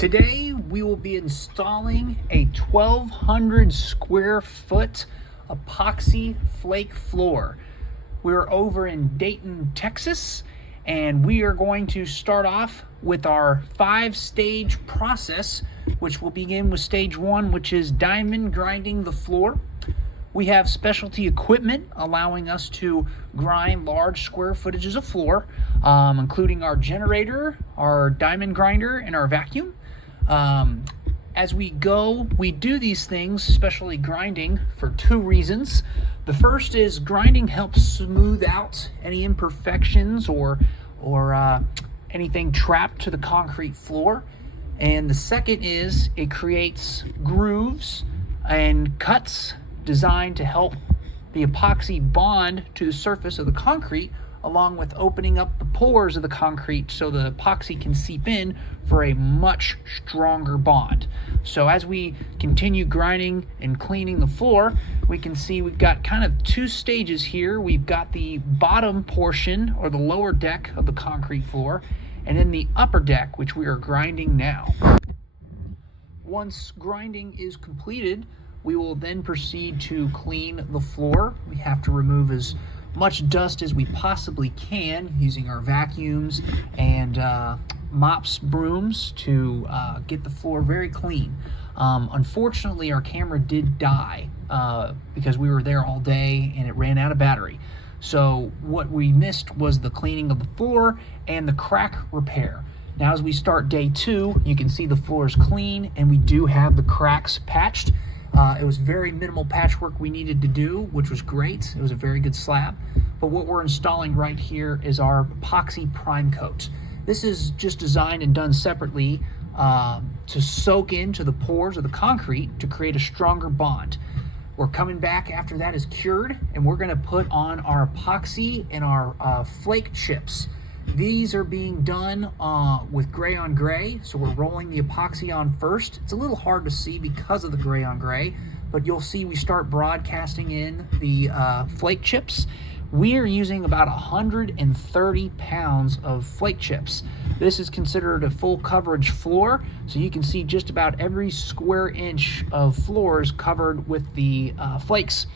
Today we will be installing a 1,200 square foot epoxy flake floor. We're over in Dayton, Texas, and we are going to start off with our 5-stage process, which will begin with stage 1, which is diamond grinding the floor. We have specialty equipment allowing us to grind large square footages of floor, including our generator, our diamond grinder, and our vacuum. As we go, we do these things, especially grinding, for 2 reasons. The first is grinding helps smooth out any imperfections or anything trapped to the concrete floor. And the second is it creates grooves and cuts designed to help the epoxy bond to the surface of the concrete, along with opening up the pores of the concrete so the epoxy can seep in for a much stronger bond. So as we continue grinding and cleaning the floor, we can see we've got kind of 2 stages here. We've got the bottom portion, or the lower deck of the concrete floor, and then the upper deck, which we are grinding now. Once grinding is completed, we will then proceed to clean the floor. We have to remove as much dust as we possibly can using our vacuums and mops, brooms to get the floor very clean. Unfortunately, our camera did die because we were there all day and it ran out of battery. So what we missed was the cleaning of the floor and the crack repair. Now as we start day 2, you can see the floor is clean and we do have the cracks patched. It was very minimal patchwork we needed to do, which was great. It was a very good slab. But what we're installing right here is our epoxy prime coat. This is just designed and done separately to soak into the pores of the concrete to create a stronger bond. We're coming back after that is cured, and we're going to put on our epoxy and our flake chips. These are being done with gray on gray, so we're rolling the epoxy on first. It's a little hard to see because of the gray on gray, but you'll see we start broadcasting in the flake chips. We are using about 130 pounds of flake chips. This is considered a full coverage floor, so you can see just about every square inch of floor is covered with the flakes.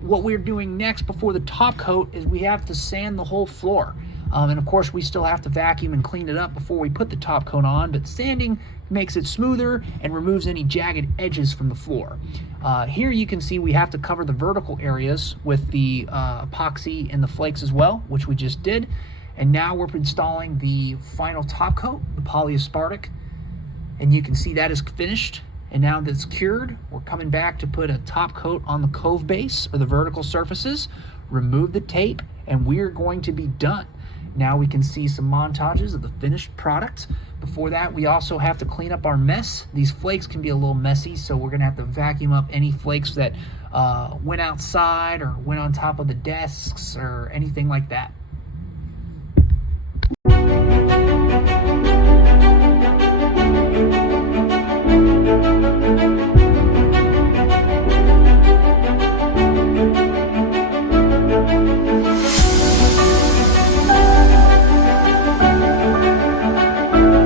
What we're doing next before the top coat is we have to sand the whole floor. And of course we still have to vacuum and clean it up before we put the top coat on, but sanding makes it smoother and removes any jagged edges from the floor. Here you can see we have to cover the vertical areas with the epoxy and the flakes as well, which we just did. And now we're installing the final top coat, the polyaspartic, and you can see that is finished. And now that it's cured, we're coming back to put a top coat on the cove base or the vertical surfaces, remove the tape, and we're going to be done. Now we can see some montages of the finished product. Before that, we also have to clean up our mess. These flakes can be a little messy, so we're gonna have to vacuum up any flakes that went outside or went on top of the desks or anything like that.